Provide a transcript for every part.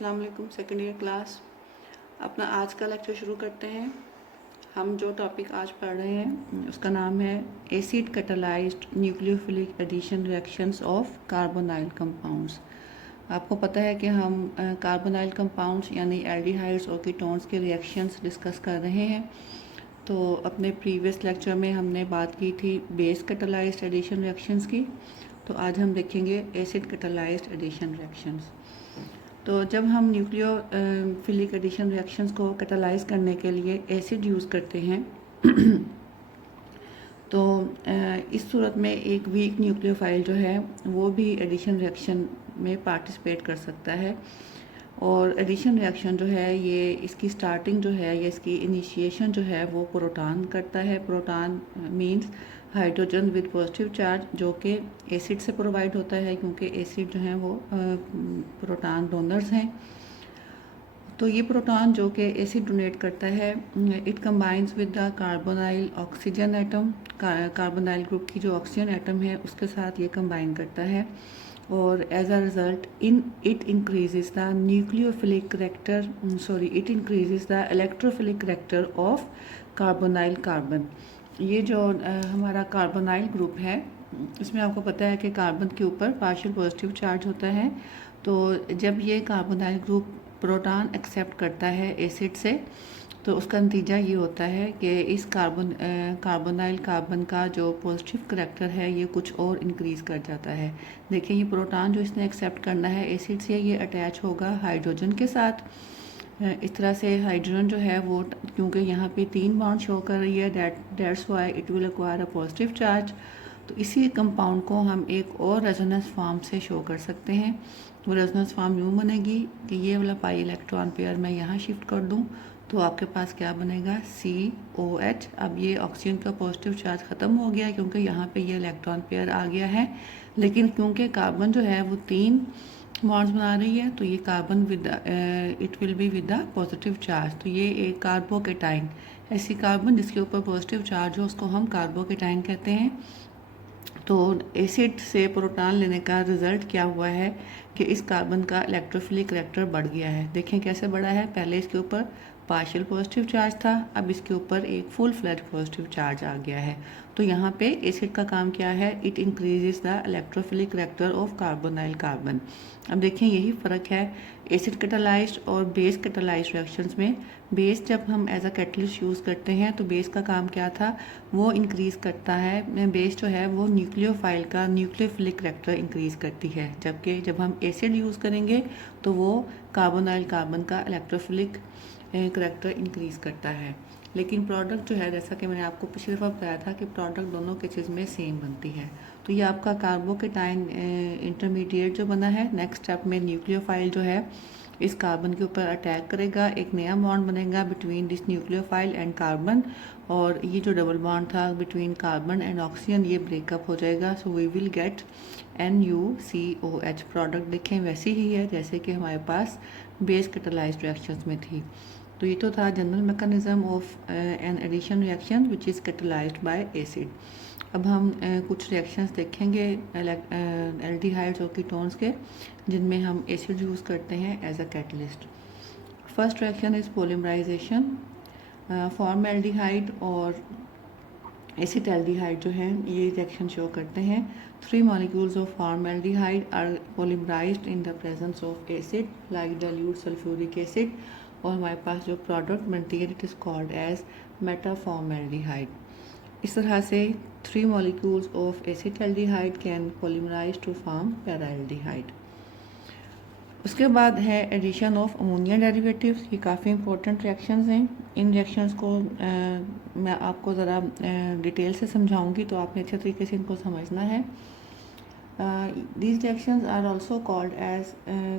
अस्सलाम वालेकुम। Second year class अपना आज का लेक्चर शुरू करते हैं। हम जो टॉपिक आज पढ़ रहे हैं उसका नाम है acid catalysed nucleophilic addition reactions of carbonyl compounds. आपको पता है कि हम कार्बोनाइल कंपाउंड्स यानी एल्डिहाइड्स और कीटोन्स के रिएक्शंस डिस्कस कर रहे हैं। तो अपने प्रीवियस लेक्चर में हमने बात की थी बेस कैटालाइज्ड एडिशन रिएक्शंस की। तो आज हम देखेंगे एसिड कैटालाइज्ड एडिशन रिएक्शंस। तो जब हम न्यूक्लियोफिलिक एडिशन रिएक्शंस को कैटालाइज करने के लिए एसिड यूज़ करते हैं तो इस सूरत में एक वीक न्यूक्लियोफाइल जो है वो भी एडिशन रिएक्शन में पार्टिसिपेट कर सकता है। और एडिशन रिएक्शन जो है ये इसकी स्टार्टिंग जो है या इसकी इनिशिएशन जो है वो प्रोटॉन करता है। Proton means hydrogen with positive charge जो कि एसिड से प्रोवाइड होता है, क्योंकि एसिड जो है वो प्रोटॉन डोनर्स हैं। तो ये प्रोटॉन जो कि एसिड डोनेट करता है it combines with the carbonyl oxygen atom. Carbonyl group की जो ऑक्सीजन एटम है उसके साथ ये कंबाइन करता है और as a result it increases the nucleophilic character it increases the electrophilic character of carbonyl carbon. ये जो हमारा कार्बोनाइल ग्रुप है इसमें आपको पता है कि कार्बन के ऊपर पार्शियल पॉजिटिव चार्ज होता है। तो जब ये कार्बोनाइल ग्रुप प्रोटॉन एक्सेप्ट करता है एसिड से तो उसका नतीजा ये होता है कि इस कार्बोनाइल कार्बन का जो पॉजिटिव करैक्टर है ये कुछ और इंक्रीज़ कर जाता है। देखिए ये प्रोटॉन जो इसने एक्सेप्ट करना है एसिड से ये अटैच होगा हाइड्रोजन के साथ। इस तरह से हाइड्रोजन जो है वो क्योंकि यहाँ पे 3 बॉन्ड शो कर रही है that's why it will acquire a positive charge. तो इसी कंपाउंड को हम एक और रेजोनेंस फॉर्म से शो कर सकते हैं। वो रेजोनेंस फॉर्म यूँ बनेगी कि ये वाला पाई इलेक्ट्रॉन पेयर मैं यहाँ शिफ्ट कर दूँ तो आपके पास क्या बनेगा COH। अब ये ऑक्सीजन का पॉजिटिव चार्ज ख़त्म हो गया क्योंकि यहाँ पे ये इलेक्ट्रॉन पेयर आ गया है, लेकिन क्योंकि कार्बन जो है वो 3 बॉन्ड्स बना रही है तो ये carbon with it will be with the positive charge. तो ये एक कार्बोकेटाइन, ऐसी कार्बन जिसके ऊपर पॉजिटिव चार्ज हो उसको हम कार्बोकेटाइन कहते हैं। तो एसिड से प्रोटॉन लेने का रिजल्ट क्या हुआ है कि इस कार्बन का इलेक्ट्रोफिलिक करैक्टर बढ़ गया है। देखें कैसे बढ़ा है, पहले इसके ऊपर पार्शियल पॉजिटिव चार्ज था, अब इसके ऊपर एक फुल फ्लैज पॉजिटिव चार्ज आ गया है। तो यहाँ पे एसिड का काम क्या है, it increases the electrophilic character of carbonyl carbon. अब देखें यही फ़र्क है एसिड कैटालाइज्ड और बेस कैटालाइज्ड रिएक्शंस में। बेस जब हम एज अ कैटलिस्ट यूज़ करते हैं तो बेस का काम क्या था, वो इंक्रीज़ करता है। बेस जो है वो न्यूक्लियोफाइल का न्यूक्लियोफिलिक करैक्टर इंक्रीज़ करती है, जबकि जब हम एसिड यूज़ करेंगे तो वो कार्बोनाइल कार्बन का इलेक्ट्रोफिलिक करैक्टर इंक्रीज़ करता है। लेकिन प्रोडक्ट जो है जैसा कि मैंने आपको पिछली दफ़ा बताया था कि प्रोडक्ट दोनों केसेस में सेम बनती है। तो ये आपका कार्बोकेटाइन इंटरमीडिएट जो बना है, नेक्स्ट स्टेप में न्यूक्लियोफाइल जो है इस कार्बन के ऊपर अटैक करेगा, एक नया बॉन्ड बनेगा between this nucleophile and carbon, और ये जो डबल बॉन्ड था बिटवीन कार्बन एंड ऑक्सीजन ये ब्रेकअप हो जाएगा। So we will get NuCOH। Product देखें वैसी ही है जैसे कि हमारे पास बेस कैटालाइज्ड रिएक्शंस में थी। तो ये तो था general mechanism of an addition reaction which is catalysed by acid. अब हम कुछ रिएक्शंस देखेंगे एल्डिहाइड्स और कीटोन्स के जिनमें हम एसिड यूज़ करते हैं as a catalyst. First reaction is polymerisation. Formaldehyde और एसिटाल्डिहाइड जो हैं ये रिएक्शन शो करते हैं। 3 molecules of formaldehyde are polymerised in the presence of acid like dilute sulphuric acid, और हमारे पास जो प्रोडक्ट बनती है it is called as metaformaldehyde. इस तरह से 3 molecules of acetaldehyde can polymerise to form paraldehyde. उसके बाद है एडिशन ऑफ अमोनिया डेरिवेटिव्स। ये काफ़ी इंपॉर्टेंट रिएक्शंस हैं। इन रिएक्शंस को मैं आपको ज़रा डिटेल से समझाऊंगी तो आपने अच्छे तरीके से इनको समझना है। These reactions are also called as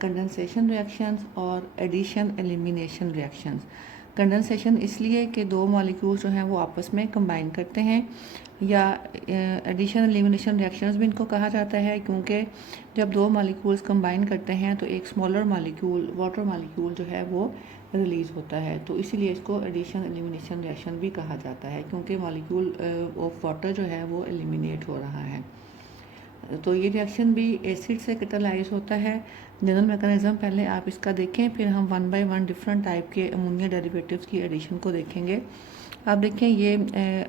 condensation reactions और addition elimination reactions। कंडेंसेशन इसलिए कि 2 मॉलिक्यूल्स जो हैं वो आपस में कंबाइन करते हैं, या एडिशन एलिमिनेशन रिएक्शंस भी इनको कहा जाता है क्योंकि जब 2 मॉलिक्यूल्स कंबाइन करते हैं तो एक स्मॉलर मॉलिक्यूल वाटर मॉलिक्यूल जो है वो रिलीज़ होता है। तो इसीलिए इसको एडिशन एलिमिनेशन रिएक्शन भी कहा जाता है क्योंकि मॉलिक्यूल ऑफ वाटर जो है वो एलिमिनेट हो रहा है। तो ये रिएक्शन भी एसिड से कैटालाइज होता है। जनरल मैकेनिज्म पहले आप इसका देखें, फिर हम one by one different type के अमोनिया डेरिवेटिव्स की एडिशन को देखेंगे। आप देखें ये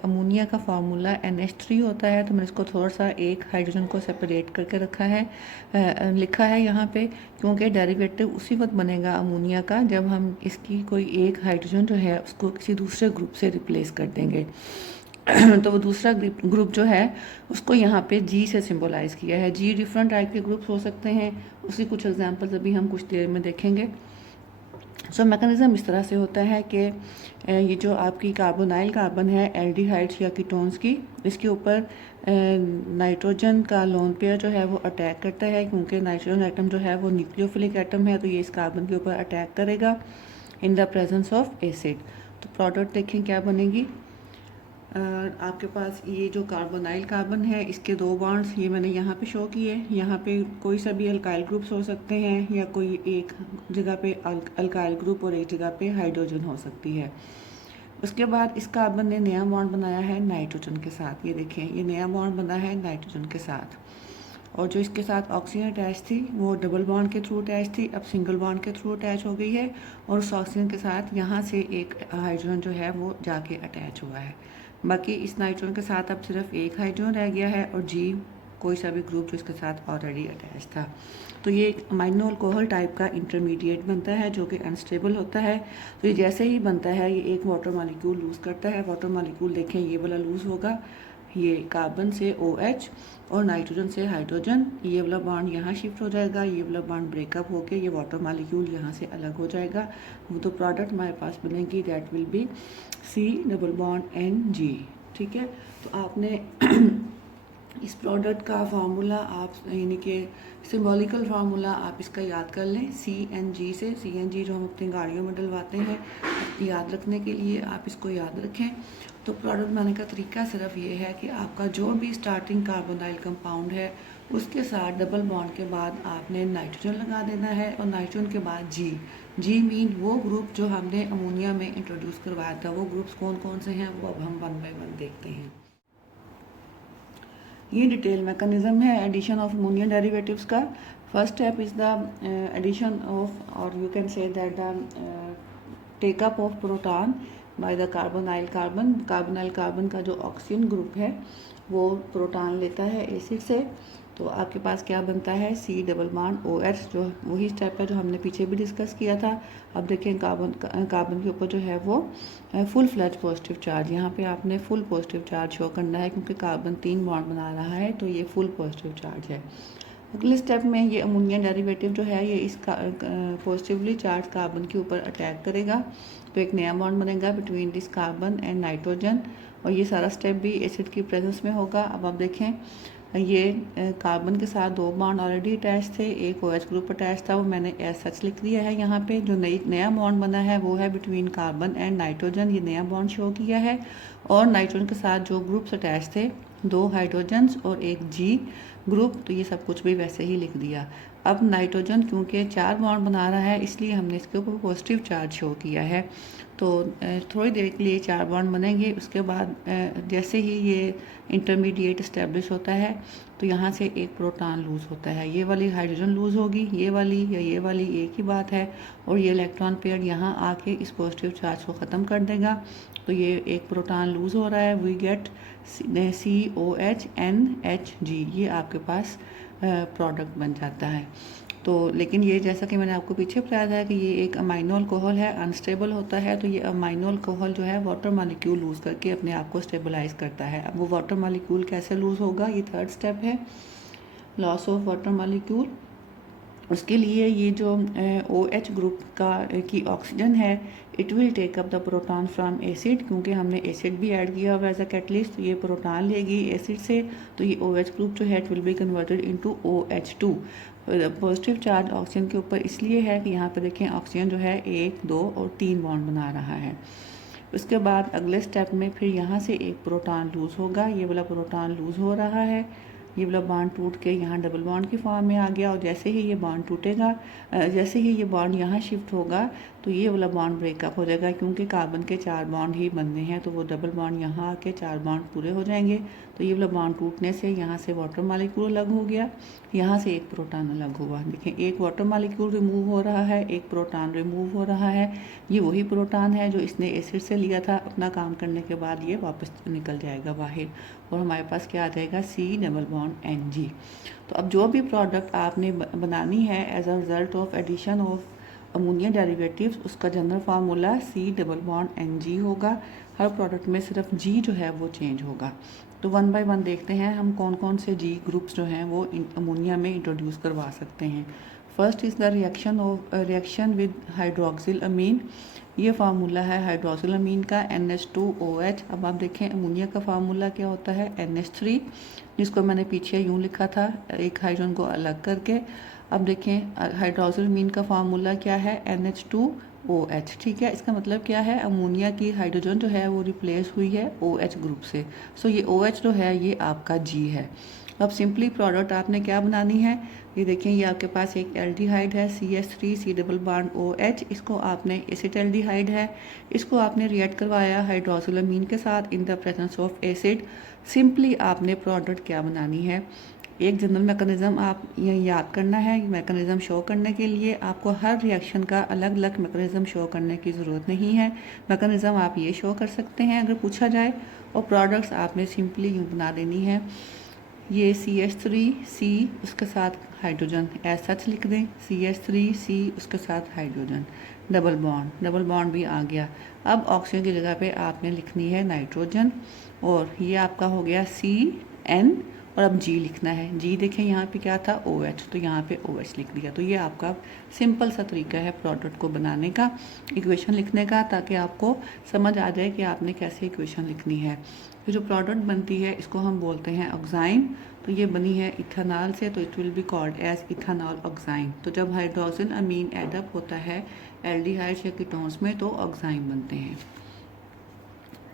अमोनिया का फार्मूला NH3 होता है, तो मैंने इसको थोड़ा सा एक हाइड्रोजन को सेपरेट करके रखा है, लिखा है यहाँ पे, क्योंकि डेरिवेटिव उसी वक्त बनेगा अमोनिया का जब हम इसकी कोई एक हाइड्रोजन जो है उसको किसी दूसरे ग्रुप से रिप्लेस कर देंगे। तो वो दूसरा ग्रुप जो है उसको यहाँ पे G से सिंबलाइज किया है। G डिफरेंट टाइप के ग्रुप्स हो सकते हैं, उसकी कुछ एग्जांपल्स अभी हम कुछ देर में देखेंगे। सो मैकेनिज्म इस तरह से होता है कि ये जो आपकी कार्बोनाइल कार्बन है एल्डिहाइड्स या कीटोन्स की, इसके ऊपर नाइट्रोजन का लोन पेयर जो है वो अटैक करता है, क्योंकि नाइट्रोजन एटम जो है वो न्यूक्लियोफिलिक एटम है, तो ये इस कार्बन के ऊपर अटैक करेगा इन द प्रेजेंस ऑफ एसिड। तो प्रोडक्ट देखें क्या बनेगी। आपके पास ये जो कार्बोनाइल कार्बन है इसके दो बॉन्ड्स ये मैंने यहाँ पे शो किए। यहाँ पे कोई सा भी अल्काइल ग्रुप्स हो सकते हैं, या कोई एक जगह पे अल्काइल ग्रुप और एक जगह पे हाइड्रोजन हो सकती है। उसके बाद इस कार्बन ने नया बॉन्ड बनाया है नाइट्रोजन के साथ। ये देखें, ये नया बॉन्ड बना है नाइट्रोजन के साथ, और जो इसके साथ ऑक्सीजन अटैच थी वो डबल बॉन्ड के थ्रू अटैच थी, अब सिंगल बॉन्ड के थ्रू अटैच हो गई है, और उस ऑक्सीजन के साथ यहाँ से एक हाइड्रोजन जो है वो जाके अटैच हुआ है। बाकी इस नाइट्रोजन के साथ अब सिर्फ एक हाइड्रोजन रह गया है, और G कोई सा भी ग्रुप जो इसके साथ ऑलरेडी अटैच था। तो ये एक अमाइनो अल्कोहल टाइप का इंटरमीडिएट बनता है जो कि अनस्टेबल होता है। तो ये जैसे ही बनता है ये एक वाटर मॉलिक्यूल लूज़ करता है। वाटर मॉलिक्यूल देखें ये वाला लूज़ होगा, ये कार्बन से OH और नाइट्रोजन से हाइड्रोजन, ये वाला बॉन्ड यहाँ शिफ्ट हो जाएगा, ये वाला बॉन्ड ब्रेकअप होके ये वाटर मॉलिक्यूल यहाँ से अलग हो जाएगा। वो तो प्रोडक्ट हमारे पास बनेगी that will be C double bond NG। ठीक है, तो आपने इस प्रोडक्ट का फार्मूला आप यानी कि सिंबॉलिकल फार्मूला आप इसका याद कर लें CNG से। CNG जो हम अपनी गाड़ियों में डलवाते हैं, याद रखने के लिए आप इसको याद रखें। तो प्रोडक्ट बनाने का तरीका सिर्फ ये है कि आपका जो भी स्टार्टिंग कार्बोनाइल कंपाउंड है उसके साथ डबल बॉन्ड के बाद आपने नाइट्रोजन लगा देना है, और नाइट्रोजन के बाद G मीन वो ग्रुप जो हमने अमोनिया में इंट्रोड्यूस करवाया था। वो ग्रुप्स कौन कौन से हैं वो अब हम वन बाय वन देखते हैं। ये डिटेल मैकेनिज्म है एडिशन ऑफ अमोनिया डेरिवेटिव्स का। First step is the addition of, और you can say that the take up of proton by the carbonyl carbon. Carbonyl carbon का जो ऑक्सीजन ग्रुप है वो प्रोटॉन लेता है एसिड से, तो आपके पास क्या बनता है C डबल बॉन्ड OH, जो वही स्टेप है जो हमने पीछे भी डिस्कस किया था। अब देखें कार्बन के ऊपर जो है वो फुल फ्लैज पॉजिटिव चार्ज, यहाँ पे आपने फुल पॉजिटिव चार्ज शो करना है क्योंकि कार्बन 3 बॉन्ड बना रहा है, तो ये फुल पॉजिटिव चार्ज है। अगले स्टेप में ये अमोनिया डेरिवेटिव जो है ये इस पॉजिटिवली चार्ज कार्बन के ऊपर अटैक करेगा, तो एक नया बॉन्ड बनेगा between this carbon and nitrogen, और ये सारा स्टेप भी एसिड की प्रेजेंस में होगा। अब आप देखें ये कार्बन के साथ 2 बॉन्ड ऑलरेडी अटैच थे, एक OH ग्रुप अटैच था, वो मैंने एज सच लिख दिया है यहाँ पे। जो नया बॉन्ड बना है वो है बिटवीन कार्बन एंड नाइट्रोजन, ये नया बॉन्ड शो किया है, और नाइट्रोजन के साथ जो ग्रुप्स अटैच थे 2 हाइड्रोजन्स और एक G ग्रुप, तो ये सब कुछ भी वैसे ही लिख दिया। अब नाइट्रोजन क्योंकि 4 बॉन्ड बना रहा है इसलिए हमने इसके ऊपर पॉजिटिव चार्ज शो किया है, तो थोड़ी देर के लिए 4 बॉन्ड बनेंगे। उसके बाद जैसे ही ये इंटरमीडिएट इस्टेब्लिश होता है तो यहाँ से एक प्रोटॉन लूज़ होता है, ये वाली हाइड्रोजन लूज़ होगी, ये वाली या ये वाली एक ही बात है, और ये इलेक्ट्रॉन पेयर यहाँ आके इस पॉजिटिव चार्ज को ख़त्म कर देगा, तो ये एक प्रोटॉन लूज़ हो रहा है। वी गेट COH NHG, ये आपके पास प्रोडक्ट बन जाता है। तो लेकिन ये जैसा कि मैंने आपको पीछे बताया था कि ये एक अमाइनो अल्कोहल है, अनस्टेबल होता है, तो ये अमाइनो अल्कोहल जो है वाटर मॉलिक्यूल लूज़ करके अपने आप को स्टेबलाइज करता है। अब वो वाटर मॉलिक्यूल कैसे लूज़ होगा, ये थर्ड स्टेप है, लॉस ऑफ वाटर मॉलिक्यूल। उसके लिए ये जो OH ग्रुप की ऑक्सीजन है it will take up the proton from acid, क्योंकि हमने एसिड भी ऐड किया हुआ एज अ कैटलिस्ट, तो ये प्रोटॉन लेगी एसिड से, तो ये OH ग्रुप जो है it will be converted into OH2। Positive charge oxygen के ऊपर इसलिए है कि यहाँ पे देखें ऑक्सीजन जो है 1, 2 और 3 बॉन्ड बना रहा है। उसके बाद अगले स्टेप में फिर यहाँ से एक प्रोटॉन लूज़ होगा, ये वाला प्रोटॉन लूज़ हो रहा है, ये वाला बॉन्ड टूट के यहाँ डबल बॉन्ड की फॉर्म में आ गया, और जैसे ही ये बॉन्ड टूटेगा, जैसे ही ये बॉन्ड यहाँ शिफ्ट होगा तो ये वाला बॉन्ड ब्रेकअप हो जाएगा, क्योंकि कार्बन के 4 बॉन्ड ही बनने हैं, तो वो डबल बॉन्ड यहाँ आके 4 बॉन्ड पूरे हो जाएंगे। तो ये वाला बॉन्ड टूटने से यहाँ से वाटर मालिक्यूल अलग हो गया, यहाँ से एक प्रोटॉन अलग हुआ। देखें, एक वाटर मालिक्यूल रिमूव हो रहा है, एक प्रोटॉन रिमूव हो रहा है। ये वही प्रोटॉन है जो इसने एसिड से लिया था, अपना काम करने के बाद ये वापस निकल जाएगा बाहर, और हमारे पास क्या आ जाएगा, C डबल बॉन्ड Ng। तो अब जो भी प्रोडक्ट आपने बनानी है as a result of addition of ammonia derivatives, उसका general formula C double bond Ng होगा। हर प्रोडक्ट में सिर्फ G जो है वो चेंज होगा। तो 1 बाय 1 देखते हैं हम कौन कौन से G ग्रुप्स जो हैं वो अमोनिया में इंट्रोड्यूस करवा सकते हैं। First is the reaction with hydroxyl amine. ये फार्मूला है हाइड्रोक्सिल अमीन का NH2OH। अब आप देखें अमोनिया का फार्मूला क्या होता है, NH3, जिसको मैंने पीछे यूँ लिखा था एक हाइड्रोजन को अलग करके। अब देखें हाइड्रोक्सिल अमीन का फार्मूला क्या है, NH2OH। ठीक है, इसका मतलब क्या है, अमोनिया की हाइड्रोजन जो है वो रिप्लेस हुई है OH ग्रुप से। सो ये OH जो है ये आपका G है। अब सिंपली प्रोडक्ट आपने क्या बनानी है, ये देखें, ये आपके पास एक एल्डिहाइड है CH3 C double bond OH। इसको आपने एसिटाल्डिहाइड है, इसको आपने रिएक्ट करवाया हाइड्रोक्सिल अमीन के साथ इन the presence of acid. Simply आपने प्रोडक्ट क्या बनानी है, एक जनरल मैकेनिज़्म आप ये याद करना है। मैकेनिज़्म शो करने के लिए आपको हर रिएक्शन का अलग अलग मैकेनिज़्म शो करने की ज़रूरत नहीं है। मैकेनिज़्म आप ये शो कर सकते हैं अगर पूछा जाए, और प्रोडक्ट्स आपने सिंपली यूँ बना देनी है। ये CH3C उसके साथ हाइड्रोजन ऐसा सच लिख दें, CH3C उसके साथ हाइड्रोजन, डबल बॉन्ड भी आ गया। अब ऑक्सीजन की जगह पे आपने लिखनी है नाइट्रोजन, और ये आपका हो गया CN, और अब G लिखना है। G देखें यहाँ पे क्या था, OH, तो यहाँ पे OH लिख दिया। तो ये आपका सिंपल सा तरीका है प्रोडक्ट को बनाने का, इक्वेशन लिखने का, ताकि आपको समझ आ जाए कि आपने कैसे इक्वेशन लिखनी है। तो जो प्रोडक्ट बनती है इसको हम बोलते हैं ऑक्साइन। तो ये बनी है इथेनॉल से, तो it will be called as ethanol oxime. तो जब हाइड्रोजन अमीन एडअप होता है एल्डिहाइड्स या कीटोन्स में तो ऑक्साइन बनते हैं।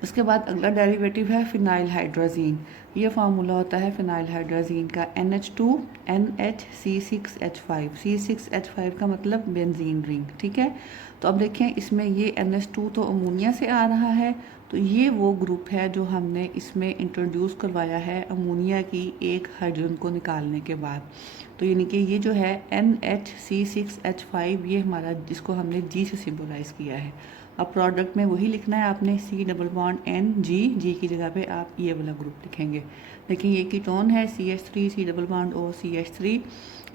उसके बाद अगला डेरिवेटिव है फिनाइल हाइड्रोजीन। ये फार्मूला होता है फिनाइल हाइड्रोजीन का NH2NHC6H5। C6H5 का मतलब बेंजीन रिंग। ठीक है, तो अब देखें इसमें ये NH2 तो अमोनिया से आ रहा है, तो ये वो ग्रुप है जो हमने इसमें इंट्रोड्यूस करवाया है अमोनिया की एक हाइड्रोजन को निकालने के बाद। तो यानी कि ये जो है NHC6H5 ये हमारा, जिसको हमने G से सिम्बोलाइज किया है। अब प्रोडक्ट में वही लिखना है आपने, C double bond Ng, G की जगह पे आप ये वाला ग्रुप लिखेंगे। देखिए ये कीटोन है CH3 C double bond O CH3,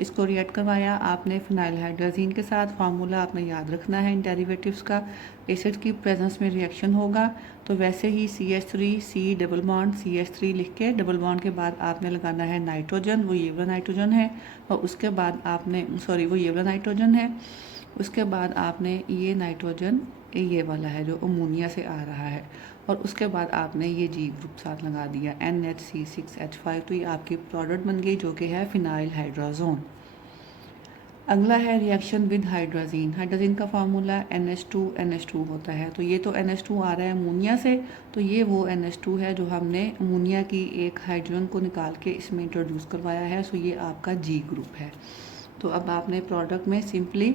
इसको रिएक्ट करवाया आपने फिनाइल हाइड्रोजीन के साथ। फार्मूला आपने याद रखना है इन डेरिवेटिव्स का। एसिड की प्रेजेंस में रिएक्शन होगा, तो वैसे ही CH3 C double bond CH3 लिख के डबल बॉन्ड के बाद आपने लगाना है नाइट्रोजन, वो ये वाला नाइट्रोजन है, और उसके बाद आपने वो ये वाला नाइट्रोजन है। उसके बाद आपने ये नाइट्रोजन ये वाला है जो अमोनिया से आ रहा है, और उसके बाद आपने ये G ग्रुप साथ लगा दिया NHC6H5। तो ये आपकी प्रोडक्ट बन गई जो कि है फिनाइल हाइड्रोजोन। अगला है रिएक्शन विद हाइड्रोजीन। हाइड्रोजीन का फार्मूला NH2NH2 होता है। तो ये तो NH2 आ रहा है अमोनिया से, तो ये वो NH2 है जो हमने अमोनिया की एक हाइड्रोजन को निकाल के इसमें इंट्रोड्यूस करवाया है। सो ये आपका G ग्रुप है। तो अब आपने प्रोडक्ट में सिंपली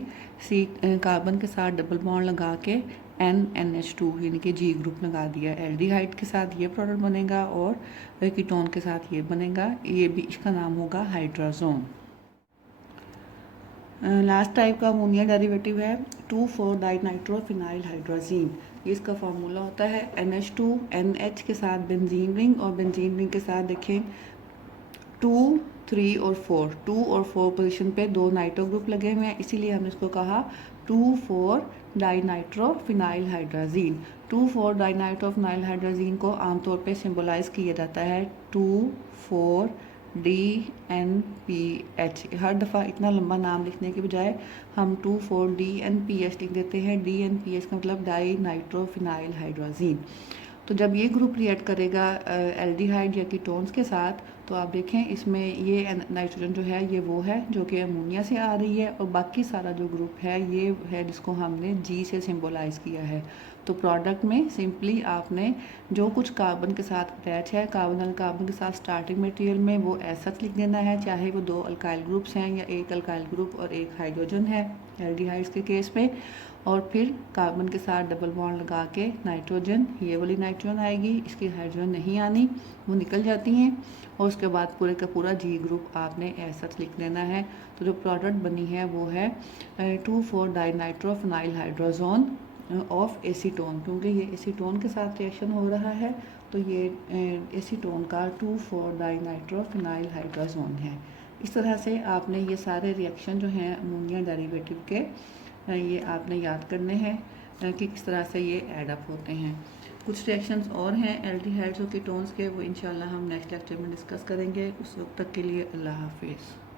कार्बन के साथ डबल बॉन्ड लगा के NH2 यानी कि G ग्रुप लगा दिया। एल्डिहाइड के साथ ये प्रोडक्ट बनेगा और कीटोन के साथ ये बनेगा, ये भी इसका नाम होगा हाइड्रोजोन। लास्ट टाइप का अमोनिया डेरिवेटिव है 2,4-डाइनाइट्रोफिनाइल हाइड्रोजीन। ये इसका फार्मूला होता है NH2NH के साथ बेंजीन रिंग, और बेंजीन रिंग के साथ देखें 2, 3 और 4, 2 और 4 पोजीशन पे 2 नाइट्रो ग्रुप लगे हुए हैं, इसीलिए हमने इसको कहा 2,4-डाइनाइट्रोफिनाइल हाइड्रोजीन। 2,4-डाइनाइट्रोफिनाइल हाइड्रोजीन को आमतौर पे सिंबलाइज किया जाता है 2,4-DNPH। हर दफ़ा इतना लंबा नाम लिखने के बजाय हम 2,4-DNPH लिख देते हैं। DNPH का मतलब डाई नाइट्रोफिनाइल हाइड्रोजीन। तो जब ये ग्रुप रिएक्ट करेगा एल्डिहाइड या कीटोन्स के साथ, तो आप देखें इसमें ये नाइट्रोजन जो है ये वो है जो कि अमोनिया से आ रही है, और बाकी सारा जो ग्रुप है ये है जिसको हमने G से सिंबलाइज किया है। तो प्रोडक्ट में सिंपली आपने जो कुछ कार्बन के साथ अटैच है, कार्बन कार्बन के साथ स्टार्टिंग मटेरियल में, वो ऐसा लिख देना है, चाहे वो 2 अल्काइल ग्रुप्स हैं या एक अल्काइल ग्रुप और एक हाइड्रोजन है एल्डिहाइड्स के केस में। और फिर कार्बन के साथ डबल बॉन्ड लगा के नाइट्रोजन, ये वाली नाइट्रोजन आएगी, इसकी हाइड्रोजन नहीं आनी, वो निकल जाती हैं। और उसके बाद पूरे का पूरा जी ग्रुप आपने ऐसा लिख देना है। तो जो प्रोडक्ट बनी है वो है 2,4 डाइनाइट्रोफिनाइल हाइड्रोजोन ऑफ एसीटोन, क्योंकि ये एसीटोन के साथ रिएक्शन हो रहा है तो ये एसीटोन का 2,4 डाइनाइट्रोफिनाइल हाइड्रोजोन है। इस तरह से आपने ये सारे रिएक्शन जो हैं अमोनिया डेरिवेटिव के ये आपने याद करने हैं कि किस तरह से ये ऐड अप होते हैं। कुछ रिएक्शंस और हैं एल्डिहाइड्स और कीटोन्स के, वो इंशाल्लाह हम नेक्स्ट लेक्चर में डिस्कस करेंगे। उस वक्त तक के लिए अल्लाह हाफिज़।